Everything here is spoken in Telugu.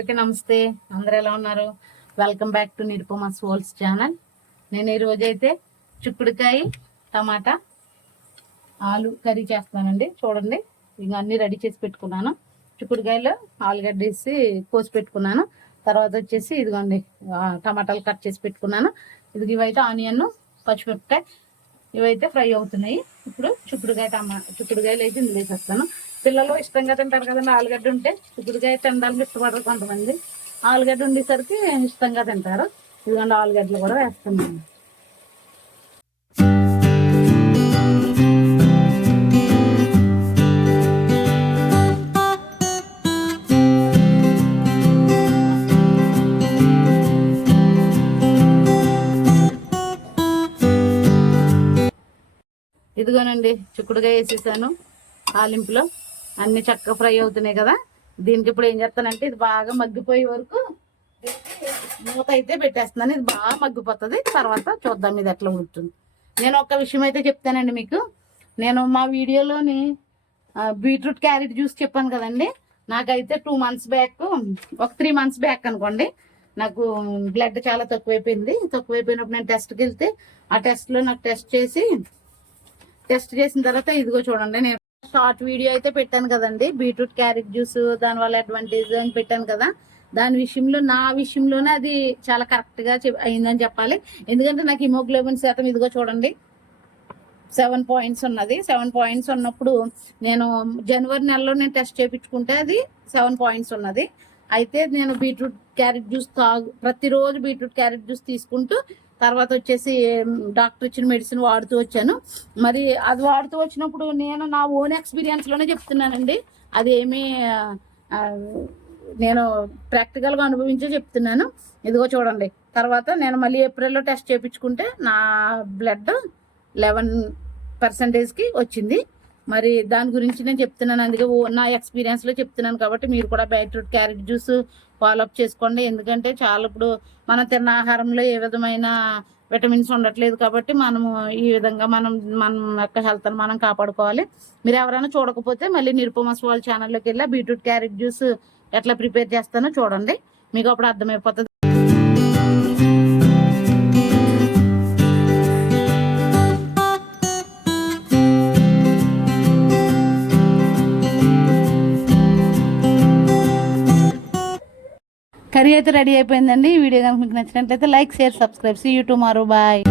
అందరికీ నమస్తే. అందరు ఎలా ఉన్నారు? Welcome back to Nirupama's world channel. నేను ఈరోజు అయితే చిక్కుడుకాయ టమాటా ఆలు కర్రీ చేస్తానండి. చూడండి, ఇంకా అన్నీ రెడీ చేసి పెట్టుకున్నాను. చిక్కుడుకాయలు ఆలుగడ్డ వేసి కోసి పెట్టుకున్నాను. తర్వాత వచ్చేసి ఇదిగోండి టమాటాలు కట్ చేసి పెట్టుకున్నాను. ఇవైతే ఆనియన్, పచ్చిమిరపకాయ ఇవైతే ఫ్రై అవుతున్నాయి. ఇప్పుడు చిక్కుడుకాయలు అయితే ఇందులో వేసేస్తాను. పిల్లలు ఇష్టంగా తింటారు కదండి. ఆలుగడ్డ ఉంటే చిక్కుడుకాయ తినడానికి ఇష్టపడరు కొంతమంది. ఆలుగడ్డ ఉండేసరికి ఇష్టంగా తింటారు. ఇదిగోండి ఆలుగడ్డలు కూడా వేస్తున్నాను. ఇదిగోనండి చిక్కుడుకాయ వేసేసాను. తాలింపులో అన్ని చక్కగా ఫ్రై అవుతున్నాయి కదా. దీనికి ఇప్పుడు ఏం చేస్తానంటే ఇది బాగా మగ్గిపోయే వరకు మూత అయితే పెట్టేస్తున్నాను. ఇది బాగా మగ్గిపోతుంది. తర్వాత చూద్దాం ఇది ఎట్లా ఉడుతుంది. నేను ఒక విషయం అయితే చెప్తానండి మీకు. నేను మా వీడియోలోని బీట్రూట్ క్యారెట్ జ్యూస్ చెప్పాను కదండి. నాకైతే 2 months బ్యాక్, ఒక 3 months బ్యాక్ అనుకోండి, నాకు బ్లడ్ చాలా తక్కువైపోయినప్పుడు నేను టెస్ట్కి వెళ్తే ఆ టెస్ట్లో నాకు టెస్ట్ చేసిన తర్వాత ఇదిగో చూడండి, నేను షార్ట్ వీడియో అయితే పెట్టాను కదండి. బీట్రూట్ క్యారెట్ జ్యూస్ దానివల్ల అడ్వాంటేజ్ అని పెట్టాను కదా. దాని విషయంలో నా విషయంలోనే అది చాలా కరెక్ట్గా అయిందని చెప్పాలి. ఎందుకంటే నాకు హిమోగ్లోబిన్ శాతం ఇదిగో చూడండి 7 points ఉన్నది. 7 points ఉన్నప్పుడు నేను జనవరి నెలలో నేను టెస్ట్ చేయించుకుంటే అది 7 points ఉన్నది. అయితే నేను బీట్రూట్ క్యారెట్ జ్యూస్ ప్రతిరోజు బీట్రూట్ క్యారెట్ జ్యూస్ తీసుకుంటూ తర్వాత వచ్చేసి డాక్టర్ ఇచ్చిన మెడిసిన్ వాడుతూ వచ్చాను. మరి అది వాడుతూ వచ్చినప్పుడు నేను నా ఓన్ ఎక్స్పీరియన్స్లోనే చెప్తున్నానండి. అది ఏమీ నేను ప్రాక్టికల్గా అనుభవించే చెప్తున్నాను. ఇదిగో చూడండి, తర్వాత నేను మళ్ళీ ఏప్రిల్లో టెస్ట్ చేయించుకుంటే నా బ్లడ్ 11%కి వచ్చింది. మరి దాని గురించి నేను చెప్తున్నాను. అందుకే నా ఎక్స్పీరియన్స్లో చెప్తున్నాను. కాబట్టి మీరు కూడా బీట్రూట్ క్యారెట్ జ్యూస్ ఫాలోఅప్ చేసుకోండి. ఎందుకంటే చాలా ఇప్పుడు మనం తిన్న ఆహారంలో ఏ విధమైన విటమిన్స్ ఉండట్లేదు. కాబట్టి మనము ఈ విధంగా మన యొక్క హెల్త్ని మనం కాపాడుకోవాలి. మీరు ఎవరైనా చూడకపోతే మళ్ళీ నిరుపమాస్ వరల్డ్ ఛానల్లోకి వెళ్ళి బీట్రూట్ క్యారెట్ జ్యూస్ ఎట్లా ప్రిపేర్ చేస్తానో చూడండి, మీకు అప్పుడు అర్థమైపోతుంది. కర్రీ అయితే రెడీ అయిపోయిందండి. ఈ వీడియో కనుక మీకు నచ్చినట్లయితే like, share, subscribe. See you tomorrow. Bye.